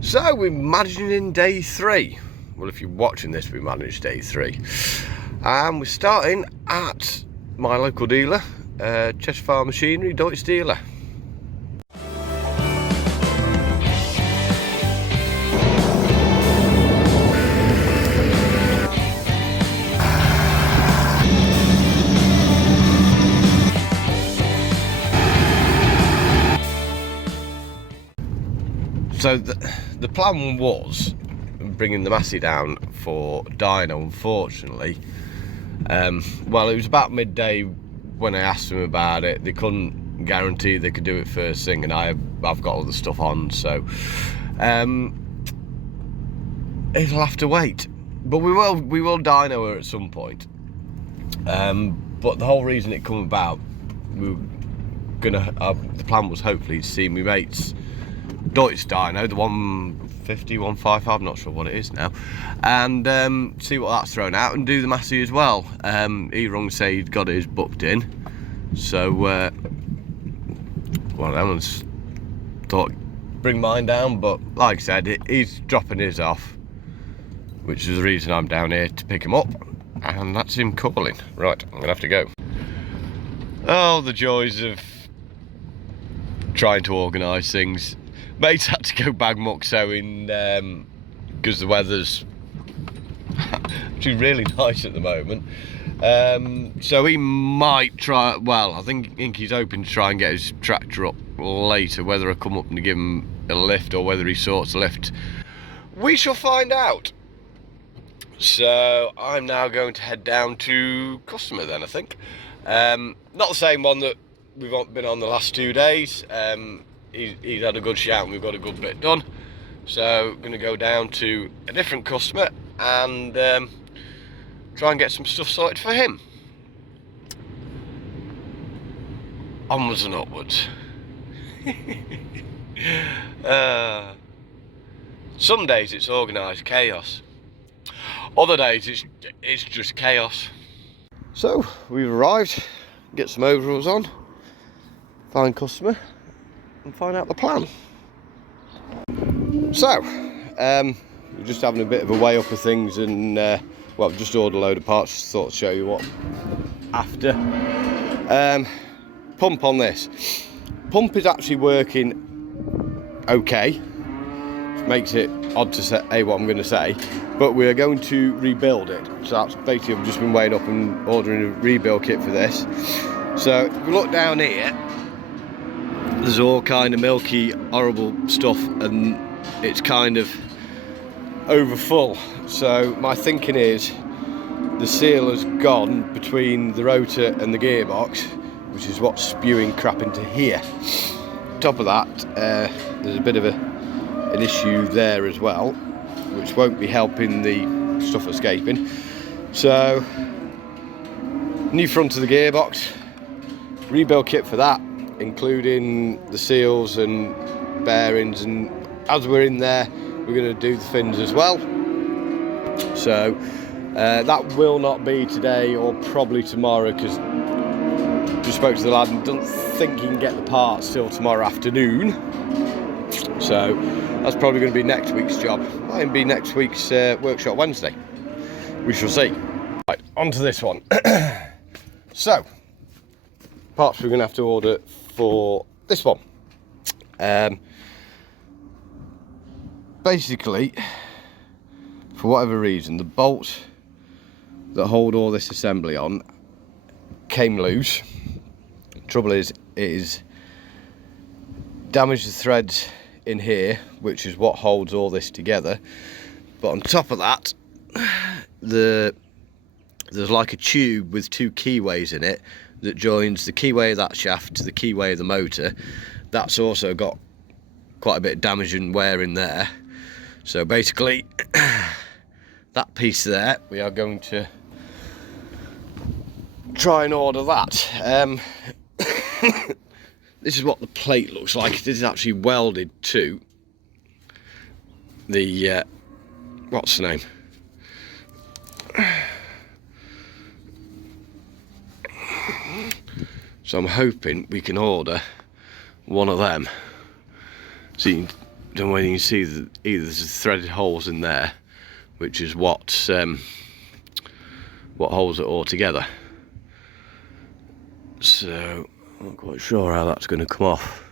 So we're managing day 3. Well, if you're watching this, we managed day 3. And we're starting at my local dealer, Chester Farm Machinery, Deutsch dealer. So the plan was bringing the Massey down for dyno. Unfortunately, well, it was about midday when I asked them about it. They couldn't guarantee they could do it first thing, and I've got all the stuff on, so it'll have to wait. But we will dyno her at some point. But the whole reason it come about, we were gonna the plan was hopefully to see my mates Deutsch dyno, the 150, 155, I'm not sure what it is now, and see what that's thrown out, and do the Massey as well. He rung to say he'd got his booked in, so well, Ellen's thought bring mine down, but like I said, he's dropping his off, which is the reason I'm down here to pick him up, and that's him calling. Right, I'm gonna have to go. Oh, the joys of trying to organise things. Mate's had to go bag muck sewing because the weather's actually really nice at the moment. So he might try, well, I think he's hoping to try and get his tractor up later. Whether I come up and give him a lift or whether he sorts a lift, we shall find out. So I'm now going to head down to customer then, I think. Not the same one that we've been on the last 2 days. He's had a good shout and we've got a good bit done, so going to go down to a different customer and try and get some stuff sorted for him. Onwards and upwards. Some days it's organised chaos, other days it's just chaos. So we've arrived, get some overalls on, find customer and find out the plan. So we're just having a bit of a weigh up of things, and well, just ordered a load of parts, just thought to show you what after. Pump on this. Pump is actually working okay, which makes it odd to say what I'm going to say, but we're going to rebuild it. So that's basically, I've just been weighing up and ordering a rebuild kit for this. So if we look down here, there's all kind of milky, horrible stuff, and it's kind of over full. So my thinking is the seal has gone between the rotor and the gearbox, which is what's spewing crap into here. Top of that, there's a bit of an issue there as well, which won't be helping the stuff escaping. So new front of the gearbox, rebuild kit for that, including the seals and bearings, and as we're in there we're going to do the fins as well. So that will not be today or probably tomorrow, because just spoke to the lad and don't think he can get the parts till tomorrow afternoon. So that's probably going to be next week's job. Might even be next week's workshop Wednesday. We shall see. Right, on to this one. So parts we're going to have to order for this one. Basically, for whatever reason, the bolts that hold all this assembly on came loose. Trouble is, it is damaged the threads in here, which is what holds all this together. But on top of that, there's like a tube with 2 keyways in it that joins the keyway of that shaft to the keyway of the motor. That's also got quite a bit of damage and wear in there. So basically, that piece there, we are going to try and order that. This is what the plate looks like. This is actually welded to the what's the name? So I'm hoping we can order one of them. So you can don't know whether you can see that either there's threaded holes in there, which is what holds it all together. So I'm not quite sure how that's going to come off.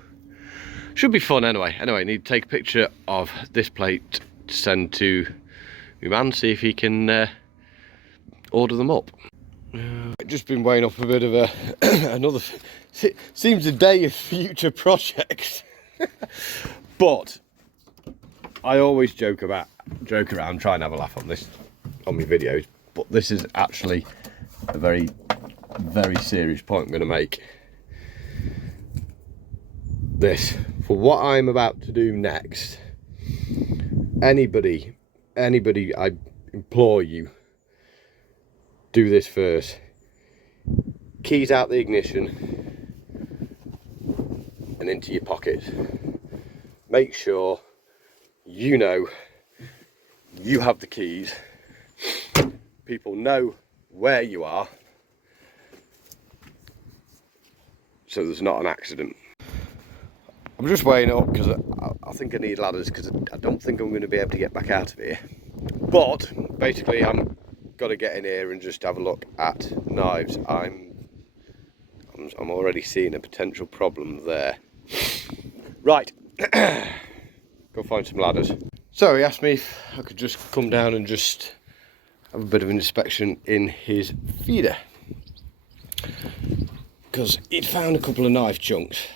Should be fun anyway. Anyway, I need to take a picture of this plate to send to my man, see if he can order them up. I've just been weighing up a bit of a another seems a day of future projects. But I always joke around, try and have a laugh on this on my videos, but this is actually a very, very serious point I'm going to make. This, for what I'm about to do next, anybody, I implore you, do this first. Keys out the ignition and into your pockets. Make sure you know you have the keys. People know where you are, so there's not an accident. I'm just weighing up because I think I need ladders, because I don't think I'm going to be able to get back out of here. But basically I'm got to get in here and just have a look at knives. I'm already seeing a potential problem there. Right, go find some ladders. So he asked me if I could just come down and just have a bit of an inspection in his feeder, because he'd found a couple of knife chunks.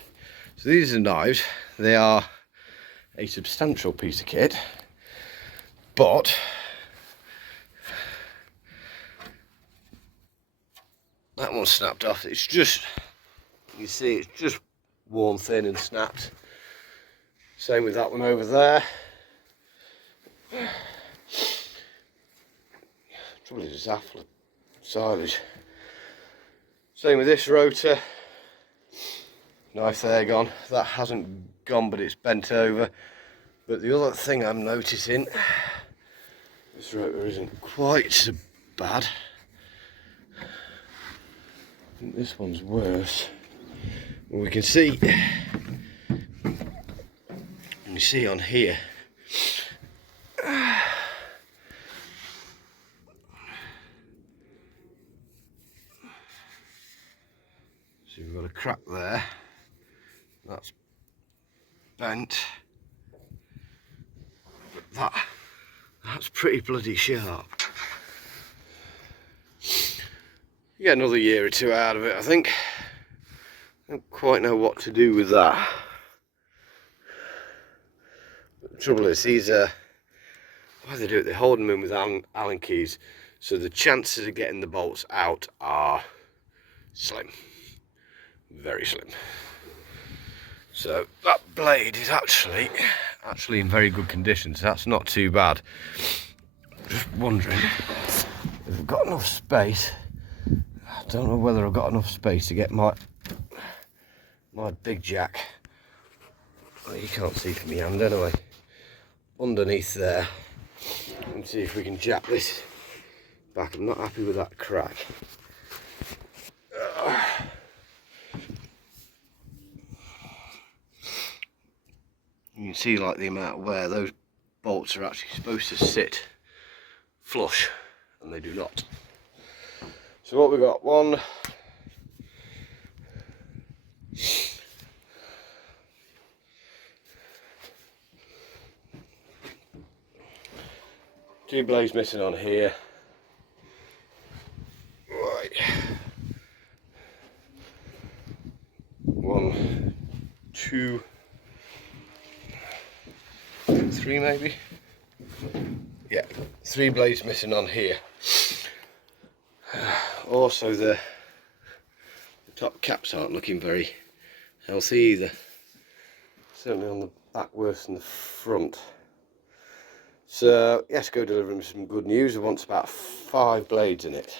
So these are knives. They are a substantial piece of kit, but that one snapped off. It's just, you see, it's just worn thin and snapped. Same with that one over there. Trouble is, it's half silage. Same with this rotor. Knife there gone. That hasn't gone, but it's bent over. But the other thing I'm noticing, this rotor isn't quite so bad. I think this one's worse. Well, we can see, you see on here, so we've got a crack there. That's bent, but that's pretty bloody sharp. You get another year or two out of it, I think. I don't quite know what to do with that. But the trouble is, these why they do it, they hold them in with Allen keys, so the chances of getting the bolts out are slim, very slim. So that blade is actually in very good condition, so that's not too bad. Just wondering if I've got enough space. I don't know whether I've got enough space to get my big jack. Well, you can't see from my hand anyway. Underneath there, and see if we can jack this back. I'm not happy with that crack. You can see like the amount where those bolts are actually supposed to sit flush, and they do not. So what we've got, one, two blades missing on here. Right. One, two, three maybe. Yeah, three blades missing on here. Also the top caps aren't looking very healthy either. Certainly on the back worse than the front. So yes, go deliver him some good news. It wants about 5 blades in it.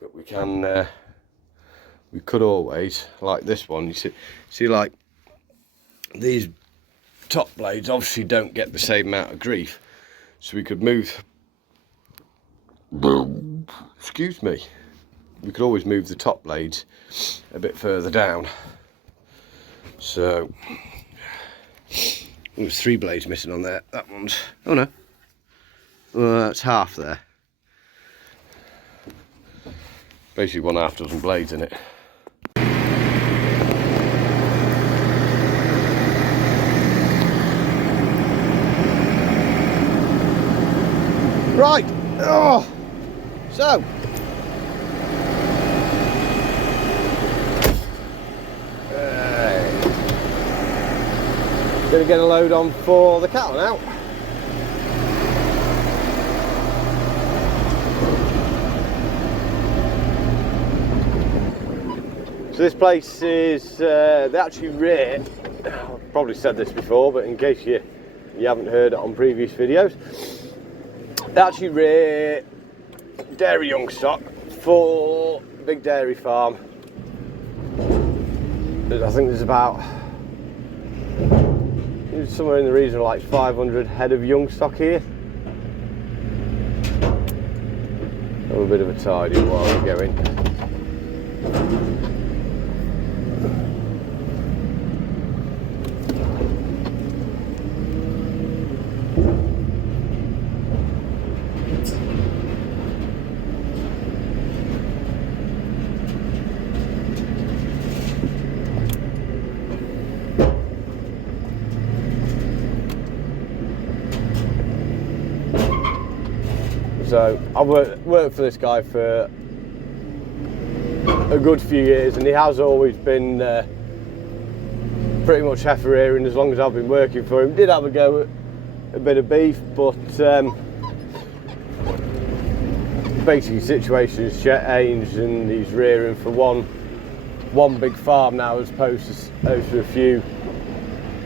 But we can, we could always, like this one, you see like these top blades obviously don't get the same amount of grief. So we could move, excuse me, we could always move the top blades a bit further down. So there's 3 blades missing on there. That one's, oh no, well, that's half there. Basically 1/2 dozen blades in it. Right, oh, so gonna get a load on for the cattle now. So this place is, they actually rear, I've probably said this before, but in case you haven't heard it on previous videos, they actually rear dairy young stock for big dairy farm. I think there's about, somewhere in the region of like 500 head of young stock here. Have a bit of a tidy while we're going. So I've worked for this guy for a good few years, and he has always been pretty much heifer rearing as long as I've been working for him. Did have a go at a bit of beef, but basically the situation has changed, and he's rearing for one big farm now as opposed to a few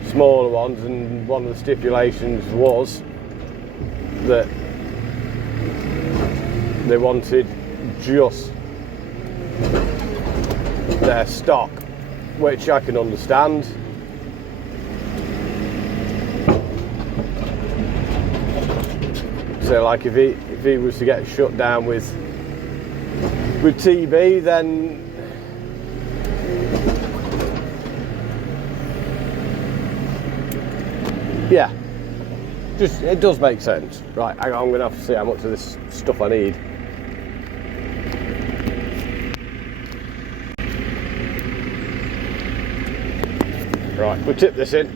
smaller ones. And one of the stipulations was that they wanted just their stock, which I can understand. So like if he was to get shut down with TB, then yeah, just it does make sense. Right, hang on, I'm gonna have to see how much of this stuff I need. Right, we'll tip this in.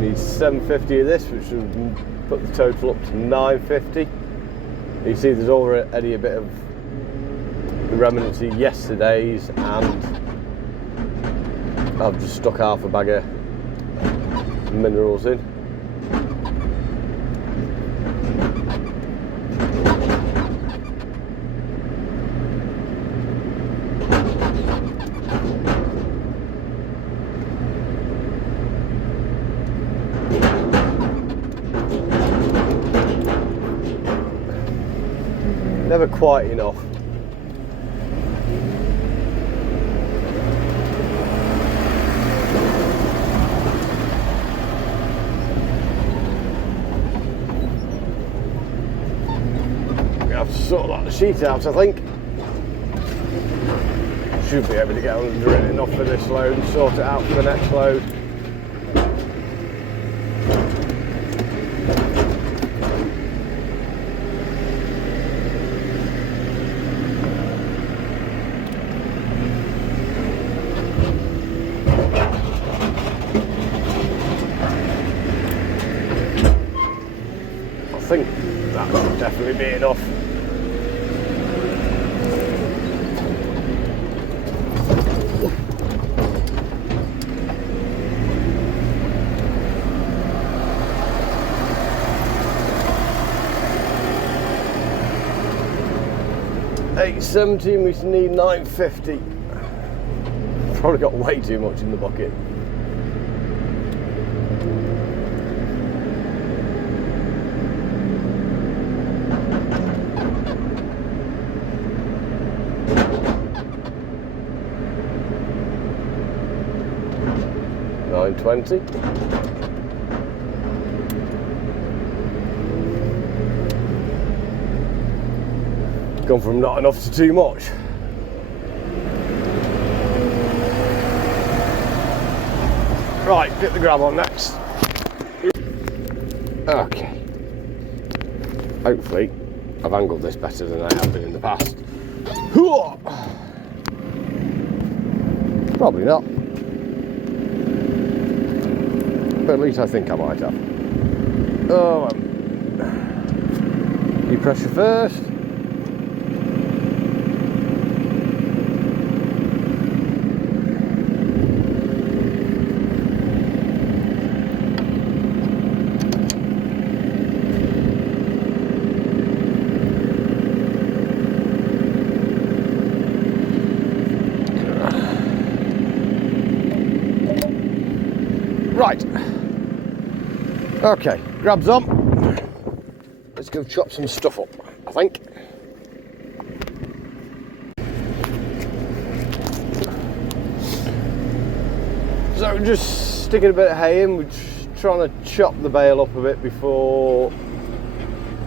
Need 750 of this, which would put the total up to 950. You see there's already a bit of remnants of yesterday's, and I've just stuck half a bag of minerals in. Never quite enough. We have to sort that sheet out, I think. Should be able to get under it enough for this load and sort it out for the next load. I think that should definitely be enough. $8.70, we need $9.50. Probably got way too much in the bucket. 920. Gone from not enough to too much. Right, get the grab on next. Okay. Hopefully, I've angled this better than I have been in the past. Probably not. But at least I think I might have. Oh, you pressure first. Right, okay, grabs on. Let's go chop some stuff up, I think. So just sticking a bit of hay in, we're trying to chop the bale up a bit before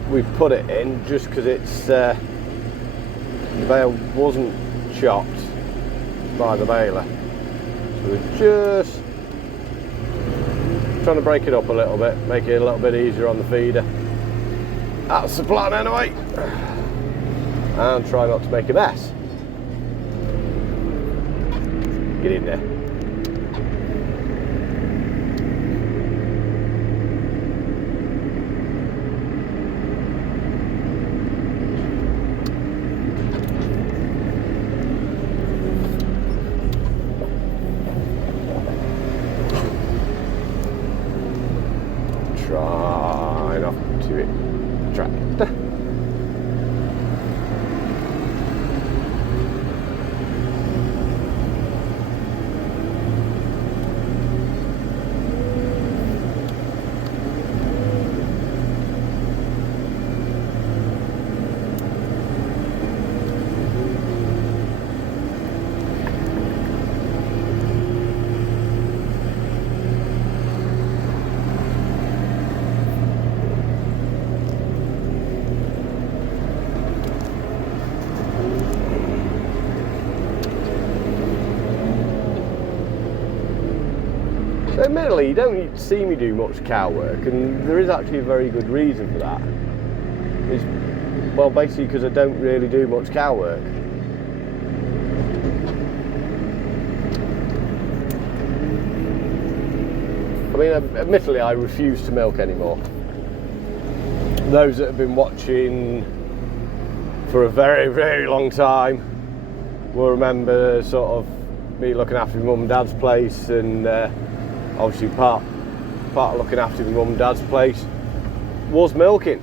we put it in, just because it's the bale wasn't chopped by the baler. So we're just trying to break it up a little bit, make it a little bit easier on the feeder. That's the plan anyway. And try not to make a mess. Get in there. Try not to attract. Admittedly, you don't see me do much cow work, and there is actually a very good reason for that. It's, well, basically because I don't really do much cow work. I mean, admittedly, I refuse to milk anymore. Those that have been watching for a very, very long time will remember sort of me looking after my mum and dad's place, and obviously part of looking after my mum and dad's place was milking.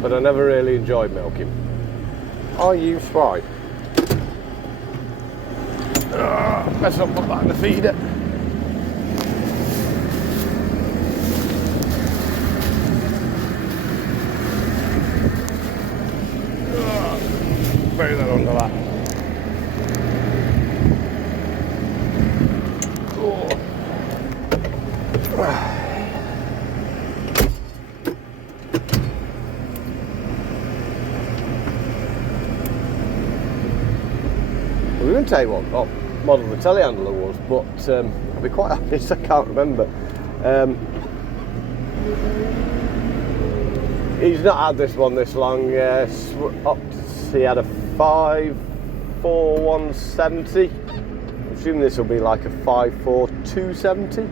But I never really enjoyed milking. Are you swine? Let's not put that in the feeder. Bury that under that. Oh. We wouldn't tell you what model the telehandler was, but I'll be quite honest, I can't remember. He's not had this one this long. He had a 5.4170. I'm assuming this will be like a 5.4270.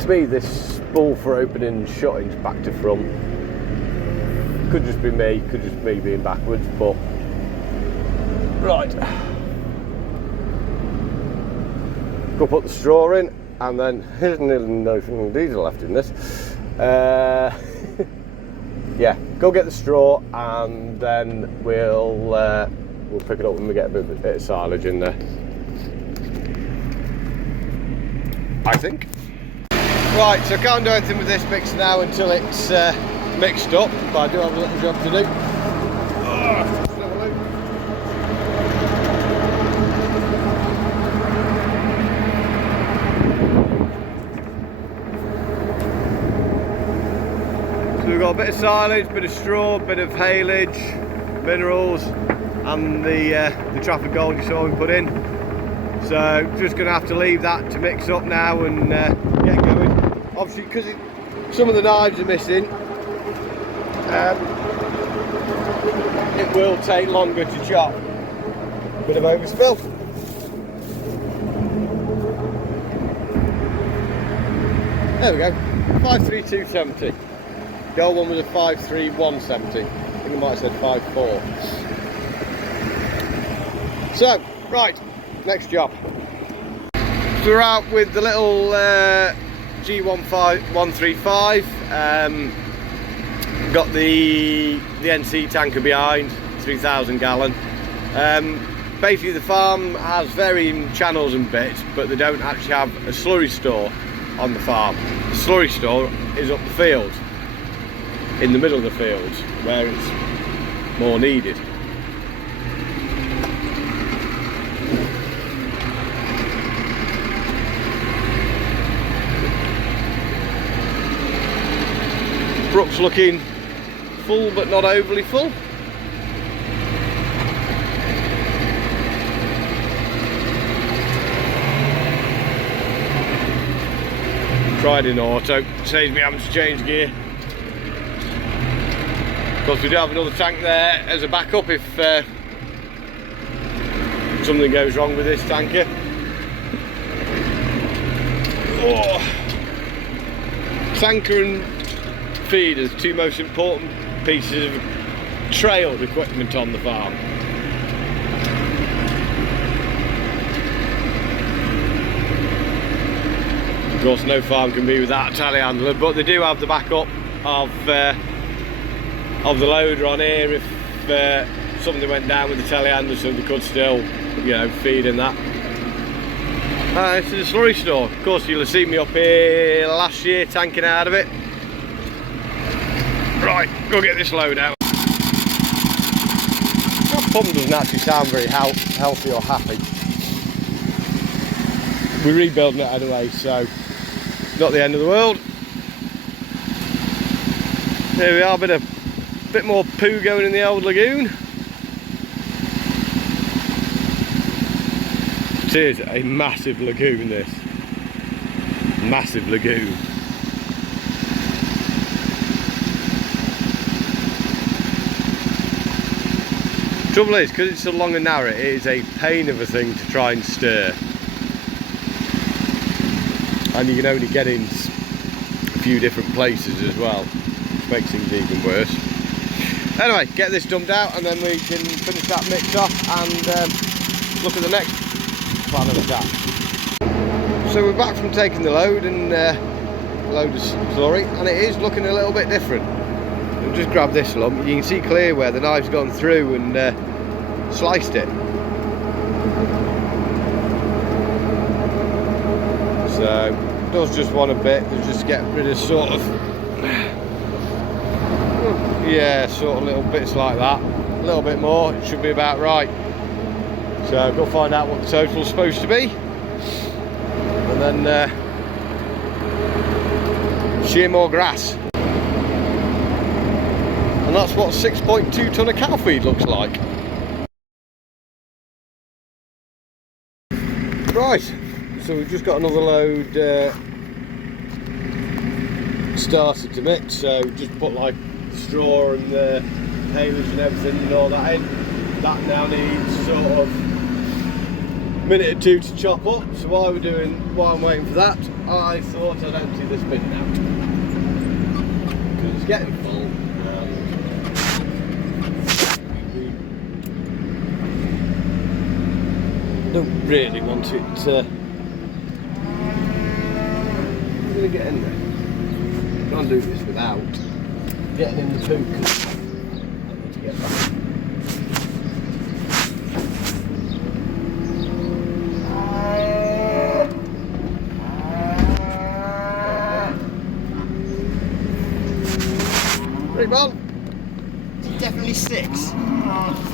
To me, this spool for opening and shutting's back to front. Could just be me being backwards, but right. Go put the straw in, and then there's nearly no diesel left in this. Yeah, go get the straw, and then we'll we'll pick it up when we get a bit of silage in there. I think. Right, so I can't do anything with this mix now until it's mixed up, but I do have a little job to do. So we've got a bit of silage, bit of straw, bit of haylage, minerals, and the traffic gold you saw we put in. So just going to have to leave that to mix up now and get going. Obviously, because some of the knives are missing, it will take longer to chop. Bit of overspill. There we go. 53270. The old one was a 53170. I think I might have said 54. So, right, next job. So we're out with the little G135. Got the NC tanker behind, 3,000 gallon. Basically the farm has varying channels and bits, but they don't actually have a slurry store on the farm. The slurry store is up the field, in the middle of the fields, where it's more needed. Brook's looking full, but not overly full. Tried in auto, saves me having to change gear. Of course, we do have another tank there as a backup if something goes wrong with this tanker. Oh. Tanker and feed are the two most important pieces of trailed equipment on the farm. Of course, no farm can be without a telehandler, but they do have the backup of the loader on here if something went down with the telehandler, so they could still, you know, feed in that. This is a slurry store. Of course, you'll have seen me up here last year tanking out of it. Right, go get this load out. That pump doesn't actually sound very healthy or happy. We're rebuilding it anyway, so not the end of the world. There we are, a bit more poo going in the old lagoon. It is a massive lagoon, this. Massive lagoon. Trouble is, because it's so long and narrow, it is a pain of a thing to try and stir. And you can only get in a few different places as well, which makes things even worse. Anyway, get this dumped out and then we can finish that mix off and look at the next plan of attack. So we're back from taking the load and load of slurry, and it is looking a little bit different. I've just grabbed this lump. You can see clear where the knife's gone through and sliced it. So it does just want a bit to just get rid of sort of, yeah, sort of little bits like that. A little bit more, it should be about right. So go find out what the total's supposed to be, and then shear more grass. And that's what 6.2 tonne of cow feed looks like. Right, so we've just got another load started to mix, so just put like the straw and the haylage and everything and all that in. That now needs sort of a minute or two to chop up, so while I'm waiting for that, I thought I'd empty this bin now. Because it's getting full. Don't really want it I'm gonna get in there. Can't do this without getting in the poo. I need to get back. big man. Definitely 6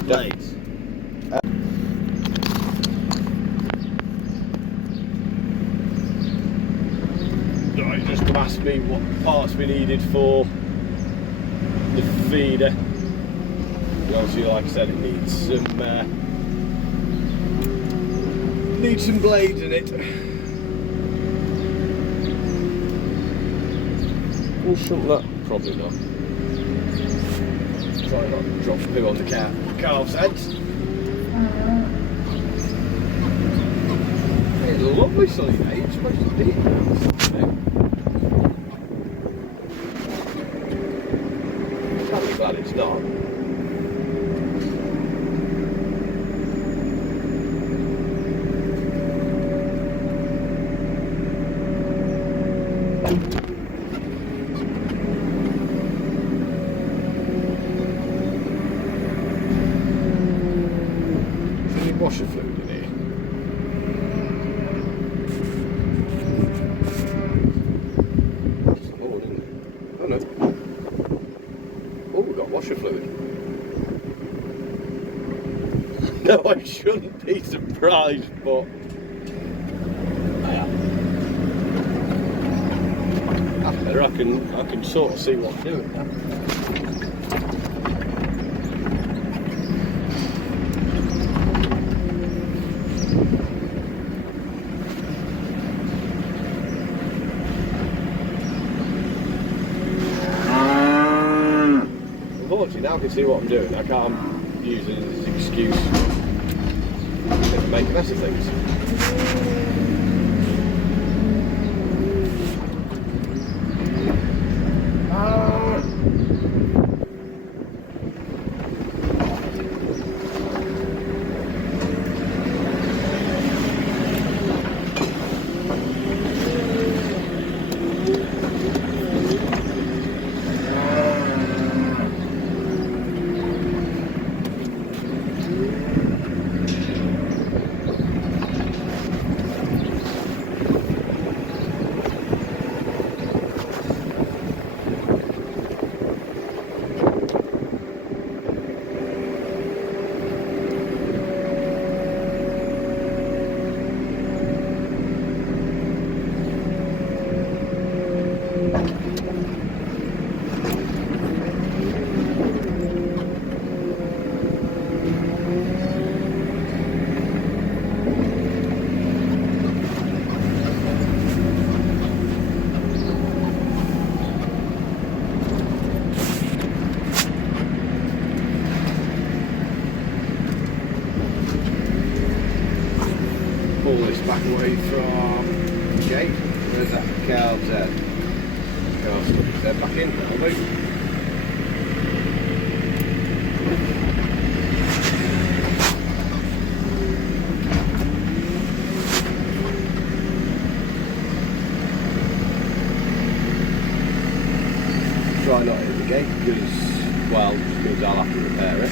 blades. Right, just come ask me what parts we needed for the feeder. And obviously, like I said, it needs some blades in it. We'll shunt that. Probably not. Try not to drop poo on the calf's heads. It's lovely sunny day. It's supposed to be. I'm glad it's not. Washer fluid in here. Oh, isn't it? Oh no. Oh, we've got washer fluid. No, I shouldn't be surprised, but I am. That's better. I can sort of see what I'm doing now. Now I can see what I'm doing. I can't use it as an excuse to make a mess of things. Pull this back away from the gate. Where's that cow's head? Cow's stuck his head back in, probably. Try not to hit the gate because, well, because I'll have to repair it.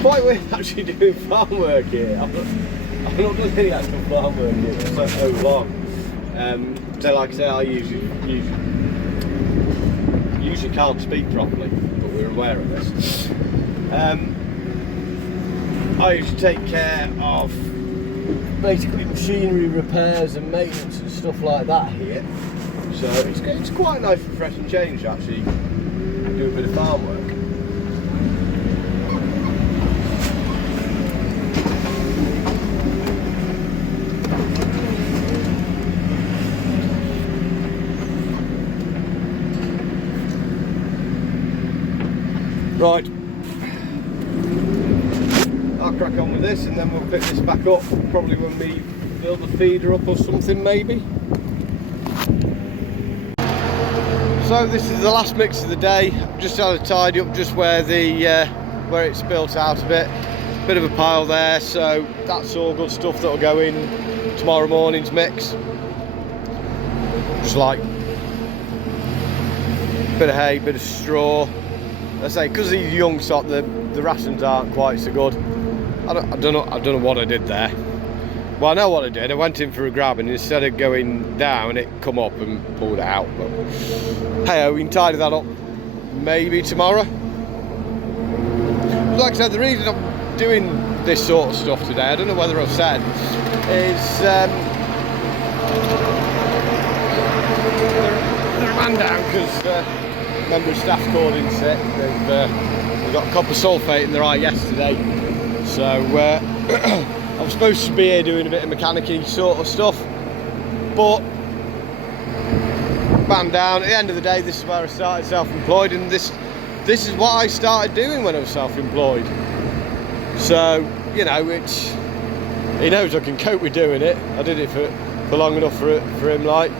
Quite weird actually doing farm work here. I've not done any actual farm work here for so long. So like I say, I usually can't speak properly, but we're aware of this. I used to take care of basically machinery repairs and maintenance and stuff like that here. So it's quite a nice refreshing change to actually do a bit of farm work. Right, I'll crack on with this and then we'll pick this back up probably when we build the feeder up or something maybe. So this is the last mix of the day. Just had to tidy up just where where it's built out a bit of a pile there, so that's all good stuff that'll go in tomorrow morning's mix. Just like a bit of hay, bit of straw. I say, because he's young stock, the rations aren't quite so good. I don't know what I did there. Well, I know what I did. I went in for a grab, and instead of going down, it come up and pulled it out. But hey, we can tidy that up maybe tomorrow. Like I said, the reason I'm doing this sort of stuff today, I don't know whether I've said, is they're a man down because a member of staff called in sick. They've got copper sulphate in their eye yesterday, so I'm supposed to be here doing a bit of mechanic-y sort of stuff, but man down. At the end of the day, this is where I started self-employed, and this is what I started doing when I was self-employed. So, you know, he knows I can cope with doing it. I did it for long enough for him, like.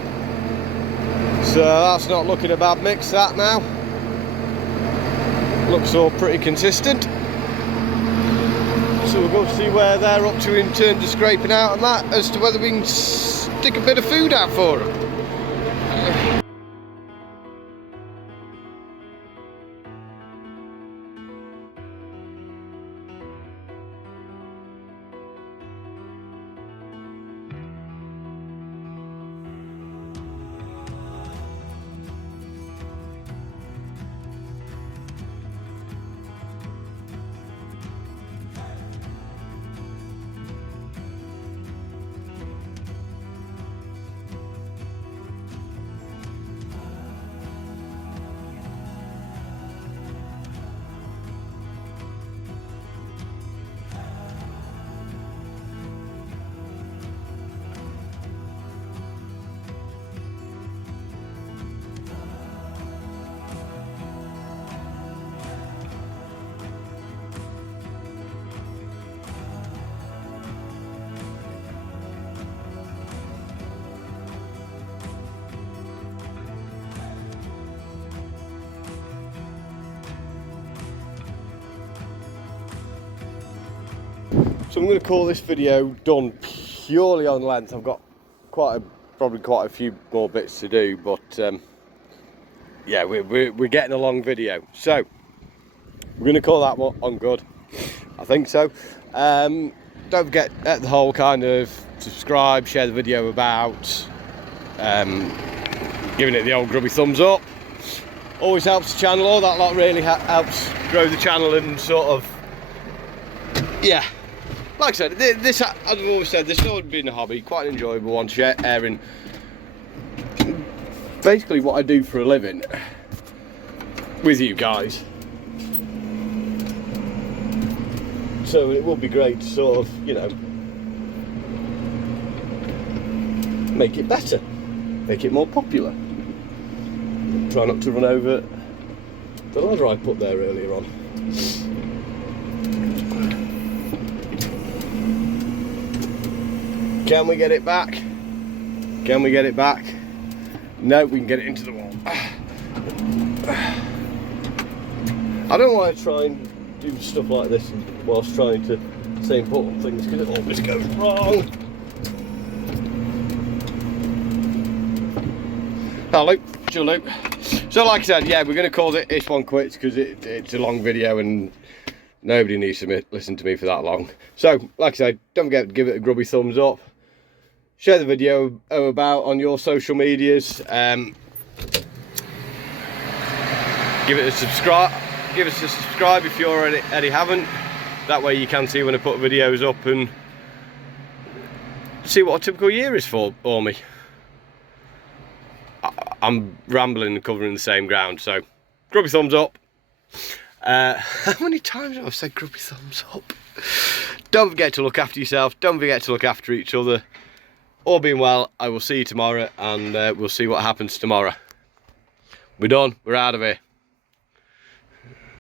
So that's not looking a bad mix, that now. Looks all pretty consistent. So we'll go see where they're up to in terms of scraping out and that, as to whether we can stick a bit of food out for them. So I'm going to call this video done purely on length. I've got probably quite a few more bits to do, but yeah, we're getting a long video. So we're going to call that one on good. I think so. Don't forget at the whole kind of subscribe, share the video about, giving it the old grubby thumbs up. Always helps the channel. All that lot really helps grow the channel and sort of, yeah. Like I said, this, as I've always said, this has always been a hobby, quite an enjoyable one, sharing basically what I do for a living with you guys. So it would be great to sort of, you know, make it better, make it more popular. Try not to run over the ladder I put there earlier on. Can we get it back? Can we get it back? No, we can get it into the wall. I don't want to try and do stuff like this whilst trying to say important things, because it always goes wrong. Hello, hello. So like I said, yeah, we're going to call it this one quits because it's a long video and nobody needs to listen to me for that long. So like I said, don't forget to give it a grubby thumbs up. Share the video about on your social medias. Give it a subscribe. Give us a subscribe if you already haven't. That way you can see when I put videos up and see what a typical year is for me. I'm rambling and covering the same ground, so grubby thumbs up. How many times have I said grubby thumbs up? Don't forget to look after yourself. Don't forget to look after each other. All being well, I will see you tomorrow, and we'll see what happens tomorrow. We're done. We're out of here.